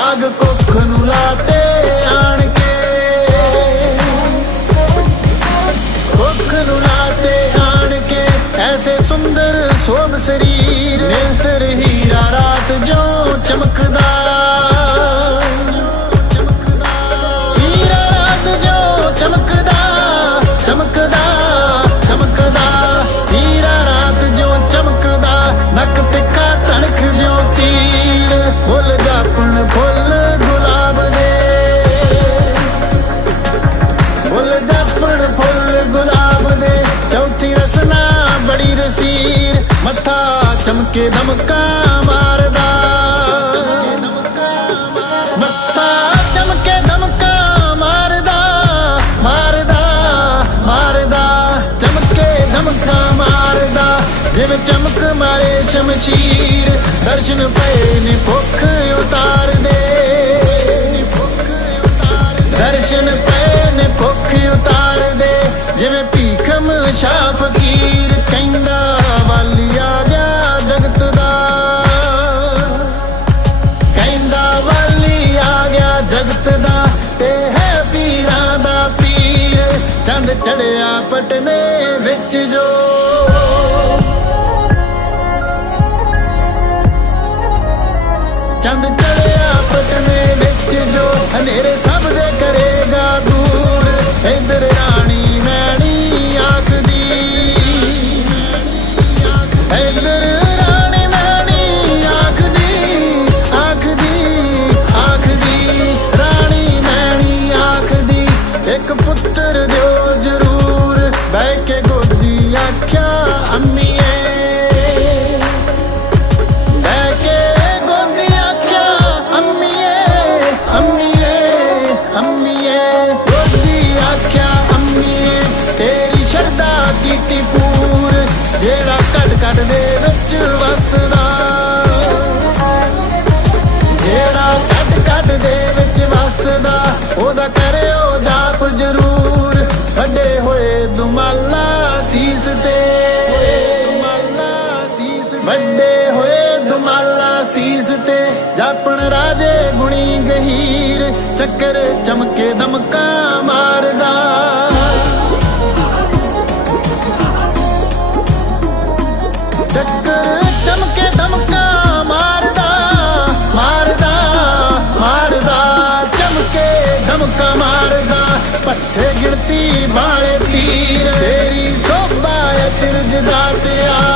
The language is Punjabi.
ਆਗ ਕੁੱਖ ਨੂੰ ਲਾਤੇ ਆਣ ਕੇ ਕੁੱਖ ਨੂੰ ਲਾਤੇ ਆਣ ਕੇ ਐਸੇ ਸੁੰਦਰ ਸੋਭ ਸਰੀਰ ਨੇਤਰ ਹੀਰਾ ਰਾਤ ਜੋ ਚਮਕਦਾ ਜਾਪਣ ਫੁੱਲ ਗੁਲਾਬ ਦੇ, ਚੌਥੀ ਰਸਨਾ ਬੜੀ ਰਸੀਰ, ਮੱਥਾ ਚਮਕੇ ਦਮਕਾ ਮਾਰਦਾ। ਮੱਥਾ ਚਮਕੇ ਦਮਕਾ ਮਾਰਦਾ ਮਾਰਦਾ ਮਾਰਦਾ, ਚਮਕੇ ਦਮਕਾ ਮਾਰਦਾ। ਜਿਵੇਂ ਚਮਕ ਮਾਰੇ ਸ਼ਮਸ਼ੀਰ, ਦਰਸ਼ਨ ਪਏ ਨੇ ਭੁੱਖ ਉਤਾਰ ਦੇ ਦਰਸ਼ਨ ਕਹਿੰਦਾ ਵਾਲੀ ਆ ਗਿਆ ਜਗਤ ਦਾ। ਕਹਿੰਦਾ ਵਾਲੀ ਆ ਗਿਆ ਜਗਤ ਦਾ। ਤੇ ਹੈ ਪੀਰਾਂ ਦਾ ਪੀਰ, ਚੰਦ ਚੜਿਆ ਪਟਨੇ ਵਿੱਚ ਜੋ। ਚੰਦ ਚੜਿਆ ਪਟਨੇ ਵਿੱਚ ਜੋ, ਹਨੇਰੇ ਸਭ ਦੇ ਸੀਸ ਤੇ ਜਾਪਣ ਰਾਜੇ ਗੁਣੀ ਗਹੀਰ, ਚੱਕਰ ਚਮਕੇ ਦਮਕਾ ਮਾਰਦਾ। ਚੱਕਰ ਚਮਕੇ ਦਮਕਾ ਮਾਰਦਾ ਮਾਰਦਾ ਮਾਰਦਾ, ਚਮਕੇ ਦਮਕਾ ਮਾਰਦਾ। ਪੱਥੇ ਗਿਣਤੀ ਬਾਲੇ ਤੀਰ, ਤੇਰੀ ਸੋਭਾ ਅਚਰਜ ਦਾਤਿਆ